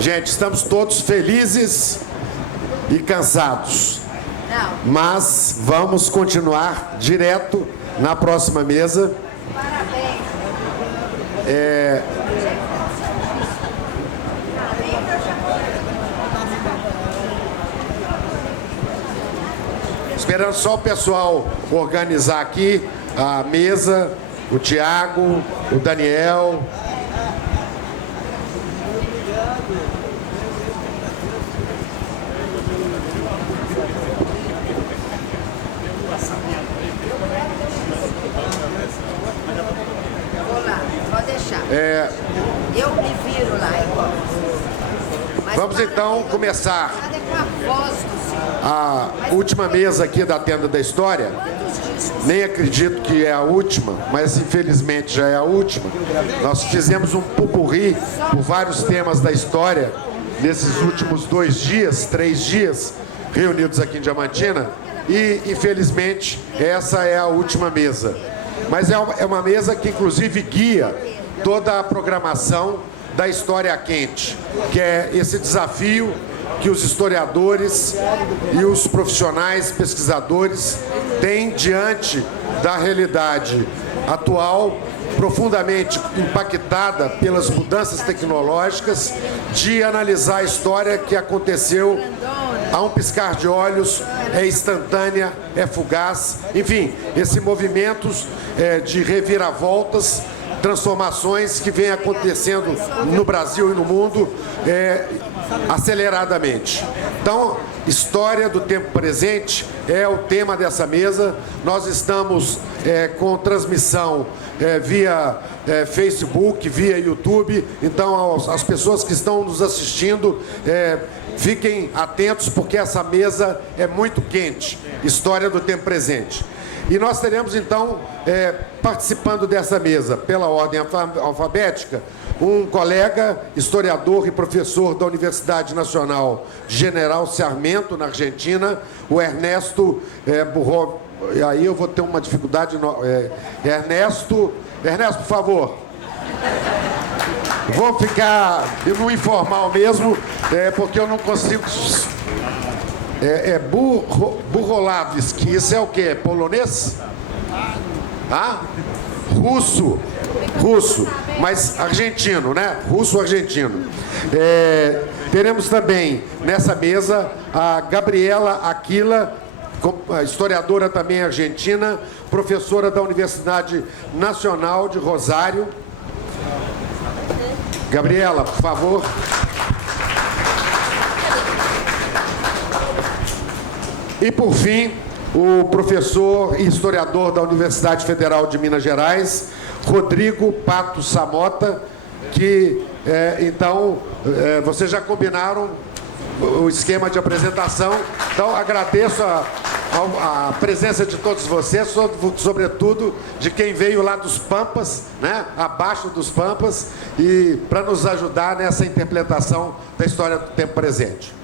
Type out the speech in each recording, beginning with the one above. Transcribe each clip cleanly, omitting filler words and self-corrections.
Gente, estamos todos felizes e cansados. Mas vamos continuar direto na próxima mesa. Parabéns. Esperando só o pessoal organizar aqui a mesa, o Tiago, o Daniel. Vou lá, pode deixar. Eu me viro lá, igual. Vamos então começar Nada é com a voz do senhor. a última mesa aqui da Tenda da História. Nem acredito que é a última, mas infelizmente já é a última. Nós fizemos um pupurri por vários temas da história nesses últimos 3 dias reunidos aqui em Diamantina e infelizmente essa é a última mesa. Mas é uma mesa que inclusive guia toda a programação da História Quente, que é esse desafio que os historiadores e os profissionais pesquisadores têm diante da realidade atual, profundamente impactada pelas mudanças tecnológicas, de analisar a história que aconteceu a um piscar de olhos, é instantânea, é fugaz, enfim, esses movimentos de reviravoltas, transformações que vêm acontecendo no Brasil e no mundo aceleradamente. Então, história do tempo presente é o tema dessa mesa. Nós estamos com transmissão via Facebook, via YouTube. Então, as pessoas que estão nos assistindo, fiquem atentos, porque essa mesa é muito quente. História do tempo presente. E nós teremos, então, participando dessa mesa, pela ordem alfabética, um colega, historiador e professor da Universidade Nacional General Sarmiento, na Argentina, o Ernesto Burro. E aí eu vou ter uma dificuldade. Ernesto, por favor. Vou ficar no informal mesmo, porque eu não consigo... Burrolavski, isso é o quê? Polonês? Russo, mas argentino, né? Russo-argentino. Teremos também nessa mesa a Gabriela Aquila, historiadora também argentina, professora da Universidade Nacional de Rosário. Gabriela, por favor. E, por fim, o professor e historiador da Universidade Federal de Minas Gerais, Rodrigo Pato Samota, que, então, vocês já combinaram o esquema de apresentação. Então, agradeço a presença de todos vocês, sobretudo de quem veio lá dos Pampas, né? Abaixo dos Pampas, e para nos ajudar nessa interpretação da história do tempo presente.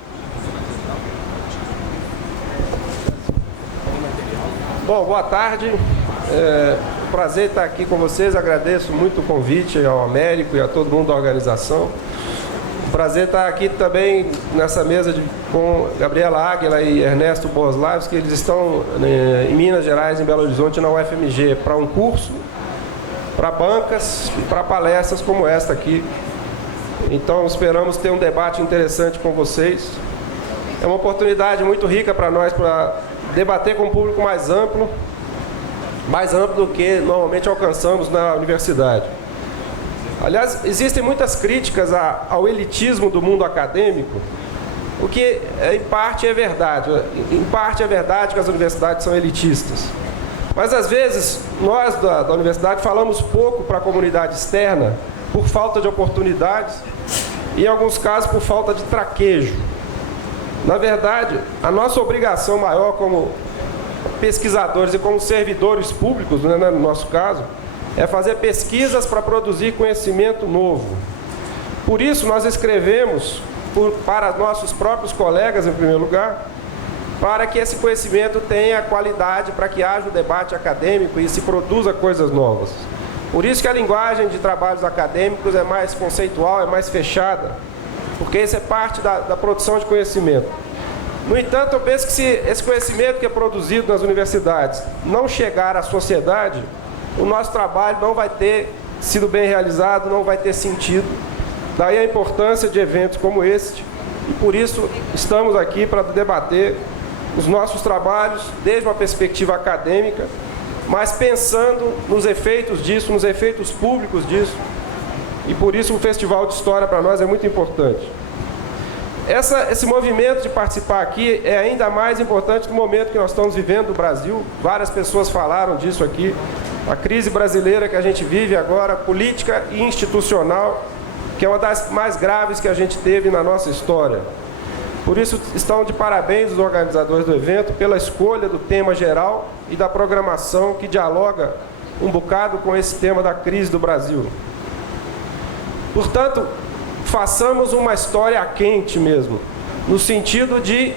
Bom, boa tarde. Prazer estar aqui com vocês. Agradeço muito o convite ao Américo e a todo mundo da organização. Prazer estar aqui também nessa mesa com Gabriela Águila e Ernesto Boslavski, que eles estão em Minas Gerais, em Belo Horizonte, na UFMG, para um curso, para bancas e para palestras como esta aqui. Então, esperamos ter um debate interessante com vocês. É uma oportunidade muito rica para nós, para debater com um público mais amplo do que normalmente alcançamos na universidade. Aliás, existem muitas críticas ao elitismo do mundo acadêmico, o que em parte é verdade. Em parte é verdade que as universidades são elitistas. Mas às vezes nós da universidade falamos pouco para a comunidade externa por falta de oportunidades e em alguns casos por falta de traquejo. Na verdade, a nossa obrigação maior como pesquisadores e como servidores públicos, né, no nosso caso, é fazer pesquisas para produzir conhecimento novo. Por isso, nós escrevemos para nossos próprios colegas, em primeiro lugar, para que esse conhecimento tenha qualidade, para que haja um debate acadêmico e se produza coisas novas. Por isso que a linguagem de trabalhos acadêmicos é mais conceitual, é mais fechada. porque isso é parte da produção de conhecimento. No entanto, eu penso que se esse conhecimento que é produzido nas universidades não chegar à sociedade, o nosso trabalho não vai ter sido bem realizado, não vai ter sentido. Daí a importância de eventos como este, e por isso estamos aqui para debater os nossos trabalhos desde uma perspectiva acadêmica, mas pensando nos efeitos disso, nos efeitos públicos disso, e por isso o Festival de História para nós é muito importante. Esse movimento de participar aqui é ainda mais importante no momento que nós estamos vivendo no Brasil. Várias pessoas falaram disso aqui. A crise brasileira que a gente vive agora, política e institucional, que é uma das mais graves que a gente teve na nossa história. Por isso, estão de parabéns os organizadores do evento pela escolha do tema geral e da programação que dialoga um bocado com esse tema da crise do Brasil. Portanto, façamos uma história quente mesmo, no sentido de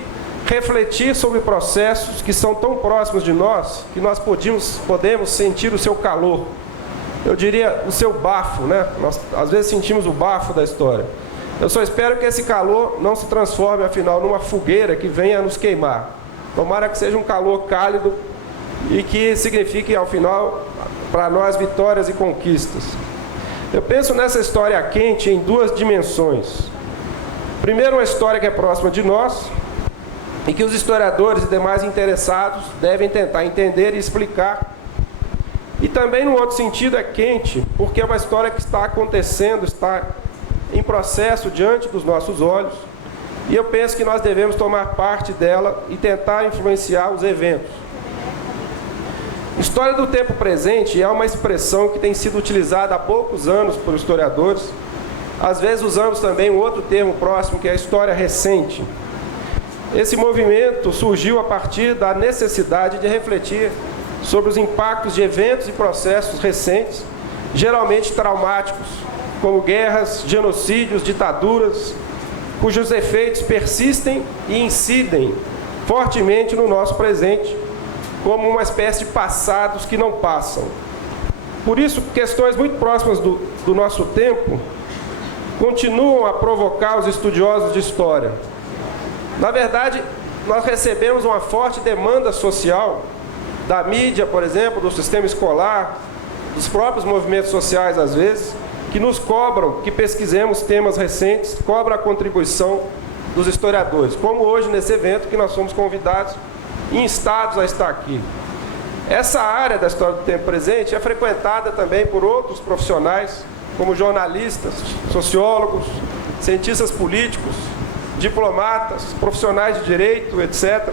refletir sobre processos que são tão próximos de nós, que nós podemos sentir o seu calor. Eu diria o seu bafo, né? Nós às vezes sentimos o bafo da história. Eu só espero que esse calor não se transforme, afinal, numa fogueira que venha nos queimar. Tomara que seja um calor cálido e que signifique, ao final, para nós, vitórias e conquistas. Eu penso nessa história quente em duas dimensões. Primeiro, uma história que é próxima de nós e que os historiadores e demais interessados devem tentar entender e explicar. E também, no outro sentido, é quente, porque é uma história que está acontecendo, está em processo diante dos nossos olhos, e eu penso que nós devemos tomar parte dela e tentar influenciar os eventos. História do tempo presente é uma expressão que tem sido utilizada há poucos anos por historiadores. Às vezes usamos também um outro termo próximo, que é a história recente. Esse movimento surgiu a partir da necessidade de refletir sobre os impactos de eventos e processos recentes, geralmente traumáticos, como guerras, genocídios, ditaduras, cujos efeitos persistem e incidem fortemente no nosso presente, como uma espécie de passados que não passam. Por isso, questões muito próximas do nosso tempo continuam a provocar os estudiosos de história. Na verdade, nós recebemos uma forte demanda social da mídia, por exemplo, do sistema escolar, dos próprios movimentos sociais, às vezes, que nos cobram que pesquisemos temas recentes, cobram a contribuição dos historiadores, como hoje nesse evento que nós somos convidados e instados a estar aqui. Essa área da história do tempo presente é frequentada também por outros profissionais, como jornalistas, sociólogos, cientistas políticos, diplomatas, profissionais de direito, etc.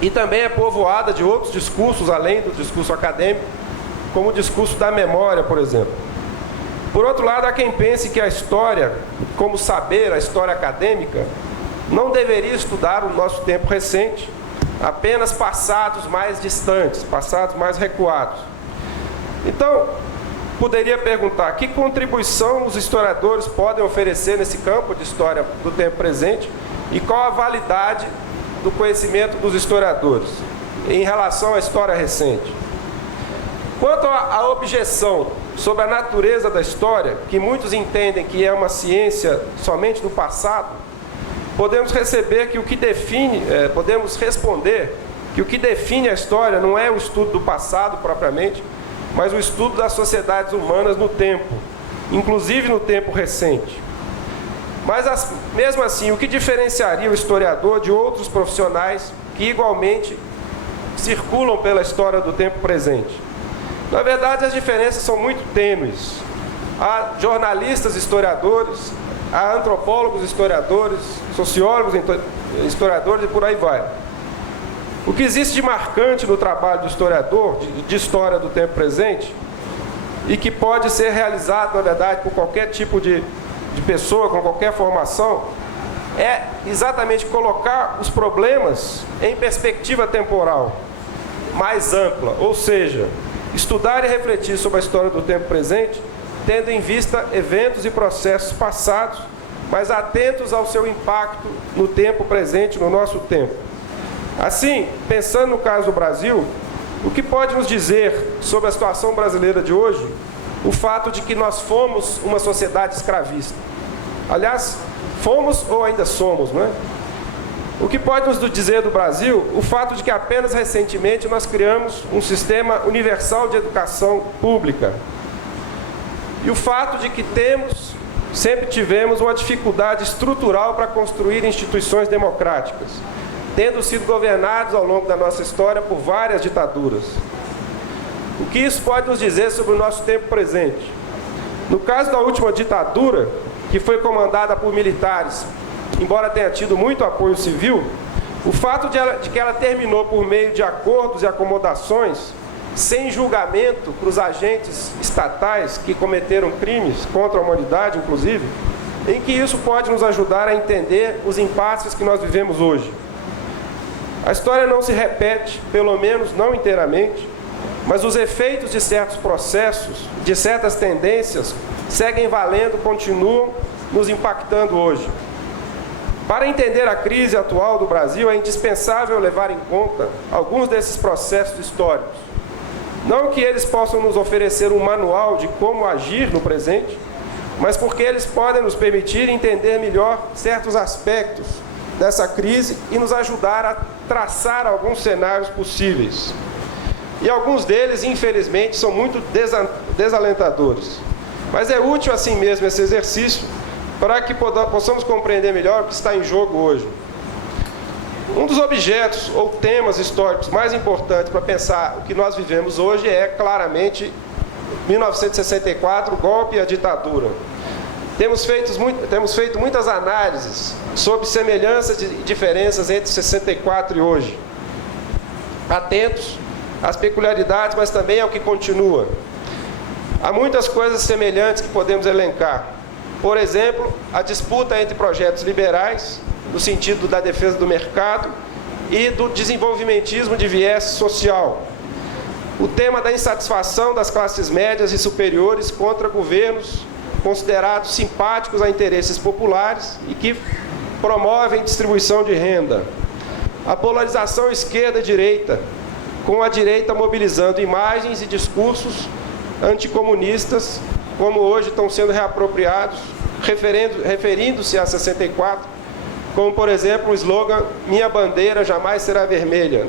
E também é povoada de outros discursos, além do discurso acadêmico, como o discurso da memória, por exemplo. Por outro lado, há quem pense que a história, como saber, a história acadêmica, não deveria estudar o nosso tempo recente, apenas passados mais distantes, passados mais recuados. Então, poderia perguntar, que contribuição os historiadores podem oferecer nesse campo de história do tempo presente e qual a validade do conhecimento dos historiadores em relação à história recente? Quanto à objeção sobre a natureza da história, que muitos entendem que é uma ciência somente do passado, podemos responder que o que define a história não é o estudo do passado propriamente, mas o estudo das sociedades humanas no tempo, inclusive no tempo recente. Mas, mesmo assim, o que diferenciaria o historiador de outros profissionais que igualmente circulam pela história do tempo presente? Na verdade, as diferenças são muito tênues. Há jornalistas historiadores, há antropólogos historiadores, sociólogos historiadores e por aí vai. O que existe de marcante no trabalho do historiador, de história do tempo presente, e que pode ser realizado, na verdade, por qualquer tipo de pessoa, com qualquer formação, é exatamente colocar os problemas em perspectiva temporal mais ampla, ou seja, estudar e refletir sobre a história do tempo presente, tendo em vista eventos e processos passados, mas atentos ao seu impacto no tempo presente, no nosso tempo. Assim, pensando no caso do Brasil, o que pode nos dizer sobre a situação brasileira de hoje, o fato de que nós fomos uma sociedade escravista? Aliás, fomos ou ainda somos, não é? O que pode nos dizer do Brasil o fato de que apenas recentemente nós criamos um sistema universal de educação pública. E o fato de que sempre tivemos uma dificuldade estrutural para construir instituições democráticas, tendo sido governados ao longo da nossa história por várias ditaduras. O que isso pode nos dizer sobre o nosso tempo presente? No caso da última ditadura, que foi comandada por militares, embora tenha tido muito apoio civil, o fato de que ela terminou por meio de acordos e acomodações, sem julgamento para os agentes estatais que cometeram crimes contra a humanidade, inclusive, em que isso pode nos ajudar a entender os impasses que nós vivemos hoje. A história não se repete, pelo menos não inteiramente, mas os efeitos de certos processos, de certas tendências, seguem valendo, continuam nos impactando hoje. Para entender a crise atual do Brasil, é indispensável levar em conta alguns desses processos históricos. Não que eles possam nos oferecer um manual de como agir no presente, mas porque eles podem nos permitir entender melhor certos aspectos dessa crise e nos ajudar a traçar alguns cenários possíveis. E alguns deles, infelizmente, são muito desalentadores. Mas é útil assim mesmo esse exercício para que possamos compreender melhor o que está em jogo hoje. Um dos objetos ou temas históricos mais importantes para pensar o que nós vivemos hoje é, claramente, 1964, o golpe e a ditadura. Temos feito muitas análises sobre semelhanças e diferenças entre 64 e hoje. Atentos às peculiaridades, mas também ao que continua. Há muitas coisas semelhantes que podemos elencar. Por exemplo, a disputa entre projetos liberais, no sentido da defesa do mercado, e do desenvolvimentismo de viés social. O tema da insatisfação das classes médias e superiores contra governos considerados simpáticos a interesses populares e que promovem distribuição de renda. A polarização esquerda-direita, com a direita mobilizando imagens e discursos anticomunistas, como hoje estão sendo reapropriados, referindo-se a 64, como, por exemplo, o slogan "Minha bandeira jamais será vermelha",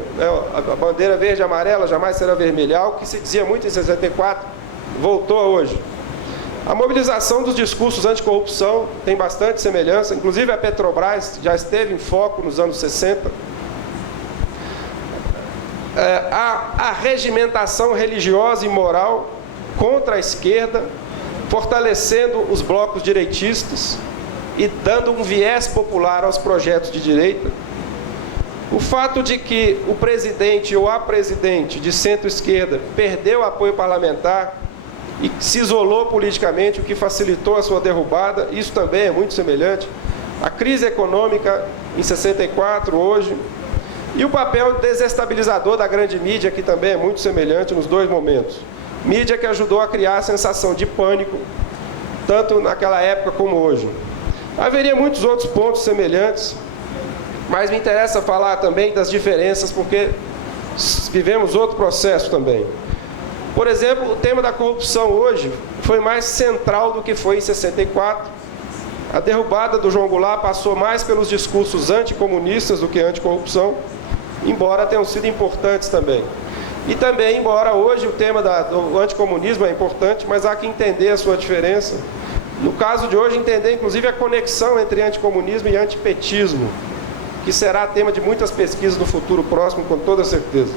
a bandeira verde e amarela jamais será vermelha, algo que se dizia muito em 64, voltou hoje. A mobilização dos discursos anticorrupção tem bastante semelhança, inclusive a Petrobras já esteve em foco nos anos 60. A regimentação religiosa e moral contra a esquerda, fortalecendo os blocos direitistas e dando um viés popular aos projetos de direita. O fato de que o presidente ou a presidente de centro-esquerda perdeu apoio parlamentar e se isolou politicamente, o que facilitou a sua derrubada, isso também é muito semelhante. A crise econômica em 64, hoje, e o papel desestabilizador da grande mídia, que também é muito semelhante nos dois momentos. Mídia que ajudou a criar a sensação de pânico, tanto naquela época como hoje. Haveria muitos outros pontos semelhantes, mas me interessa falar também das diferenças, porque vivemos outro processo também. Por exemplo, o tema da corrupção hoje foi mais central do que foi em 64. A derrubada do João Goulart passou mais pelos discursos anticomunistas do que anticorrupção, embora tenham sido importantes também. E também, embora hoje o tema do anticomunismo é importante, mas há que entender a sua diferença. No caso de hoje, entender inclusive a conexão entre anticomunismo e antipetismo, que será tema de muitas pesquisas no futuro próximo, com toda certeza.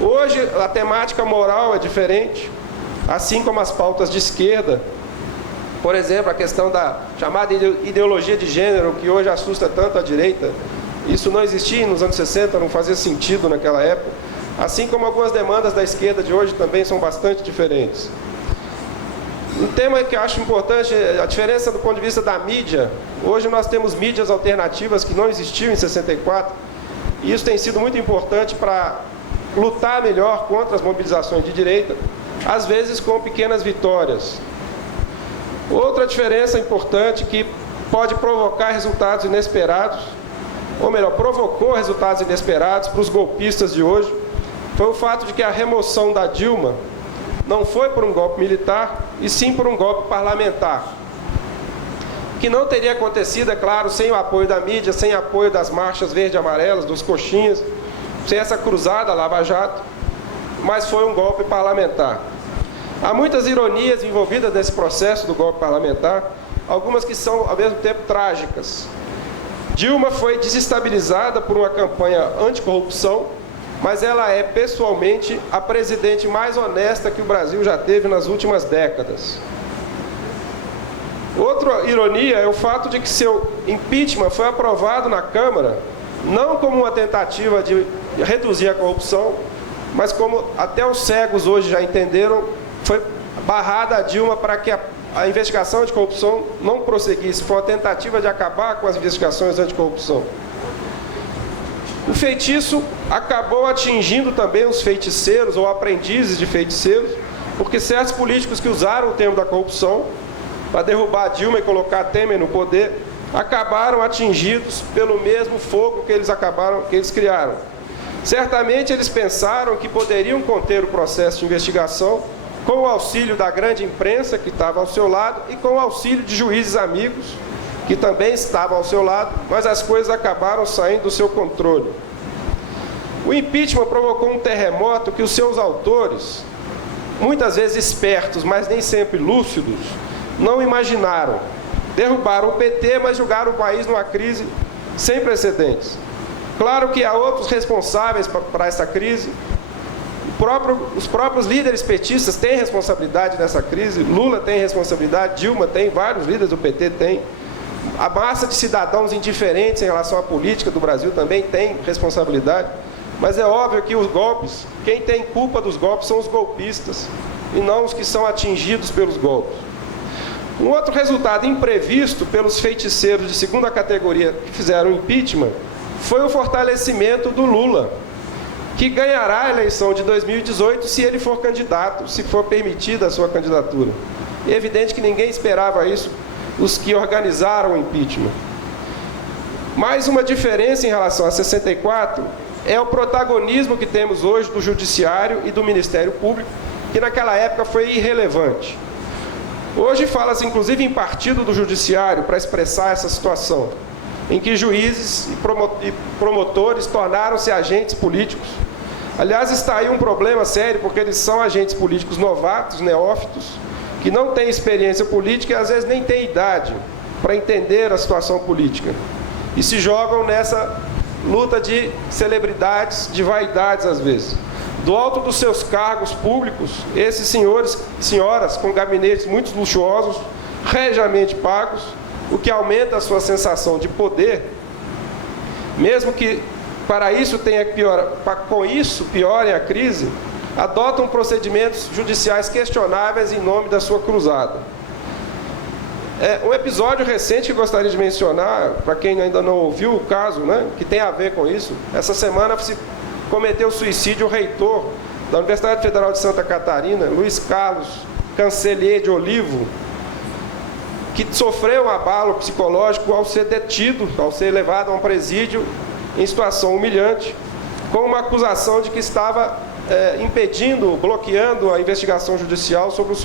Hoje, a temática moral é diferente, assim como as pautas de esquerda. Por exemplo, a questão da chamada ideologia de gênero, que hoje assusta tanto a direita. Isso não existia nos anos 60, não fazia sentido naquela época. Assim como algumas demandas da esquerda de hoje também são bastante diferentes. Um tema que eu acho importante é a diferença do ponto de vista da mídia. Hoje nós temos mídias alternativas que não existiam em 64. E isso tem sido muito importante para lutar melhor contra as mobilizações de direita, às vezes com pequenas vitórias. Outra diferença importante que pode provocar resultados inesperados, ou melhor, provocou resultados inesperados para os golpistas de hoje, foi o fato de que a remoção da Dilma não foi por um golpe militar, e sim por um golpe parlamentar. que não teria acontecido, é claro, sem o apoio da mídia, sem o apoio das marchas verde e amarelas, dos coxinhas, sem essa cruzada Lava Jato, mas foi um golpe parlamentar. Há muitas ironias envolvidas nesse processo do golpe parlamentar, algumas que são, ao mesmo tempo, trágicas. Dilma foi desestabilizada por uma campanha anticorrupção, mas ela é, pessoalmente, a presidente mais honesta que o Brasil já teve nas últimas décadas. Outra ironia é o fato de que seu impeachment foi aprovado na Câmara, não como uma tentativa de reduzir a corrupção, mas como até os cegos hoje já entenderam, foi barrada a Dilma para que a investigação anticorrupção não prosseguisse. Foi uma tentativa de acabar com as investigações anticorrupção. O feitiço acabou atingindo também os feiticeiros ou aprendizes de feiticeiros, porque certos políticos que usaram o termo da corrupção para derrubar Dilma e colocar Temer no poder, acabaram atingidos pelo mesmo fogo que eles criaram. Certamente eles pensaram que poderiam conter o processo de investigação com o auxílio da grande imprensa que estava ao seu lado e com o auxílio de juízes amigos que também estavam ao seu lado, mas as coisas acabaram saindo do seu controle. O impeachment provocou um terremoto que os seus autores, muitas vezes espertos, mas nem sempre lúcidos, não imaginaram. Derrubaram o PT, mas jogaram o país numa crise sem precedentes. Claro que há outros responsáveis para essa crise. Os próprios líderes petistas têm responsabilidade nessa crise. Lula tem responsabilidade, Dilma tem, vários líderes do PT têm. A massa de cidadãos indiferentes em relação à política do Brasil também tem responsabilidade. Mas é óbvio que os golpes, quem tem culpa dos golpes são os golpistas, e não os que são atingidos pelos golpes. Um outro resultado imprevisto pelos feiticeiros de segunda categoria que fizeram o impeachment foi o fortalecimento do Lula, que ganhará a eleição de 2018 se ele for candidato, se for permitida a sua candidatura. É evidente que ninguém esperava isso, os que organizaram o impeachment. Mais uma diferença em relação a 64 é o protagonismo que temos hoje do Judiciário e do Ministério Público, que naquela época foi irrelevante. Hoje fala-se, inclusive, em partido do Judiciário para expressar essa situação, em que juízes e promotores tornaram-se agentes políticos. Aliás, está aí um problema sério, porque eles são agentes políticos novatos, neófitos, que não têm experiência política e às vezes nem têm idade para entender a situação política. E se jogam nessa luta de celebridades, de vaidades às vezes. Do alto dos seus cargos públicos, esses senhores e senhoras com gabinetes muito luxuosos, regiamente pagos, o que aumenta a sua sensação de poder, mesmo que para isso com isso piorem a crise, adotam procedimentos judiciais questionáveis em nome da sua cruzada. Um episódio recente que eu gostaria de mencionar, para quem ainda não ouviu o caso, que tem a ver com isso, essa semana se cometeu suicídio o reitor da Universidade Federal de Santa Catarina, Luiz Carlos Cancellier de Olivo, que sofreu um abalo psicológico ao ser detido, ao ser levado a um presídio em situação humilhante, com uma acusação de que estava bloqueando a investigação judicial sobre o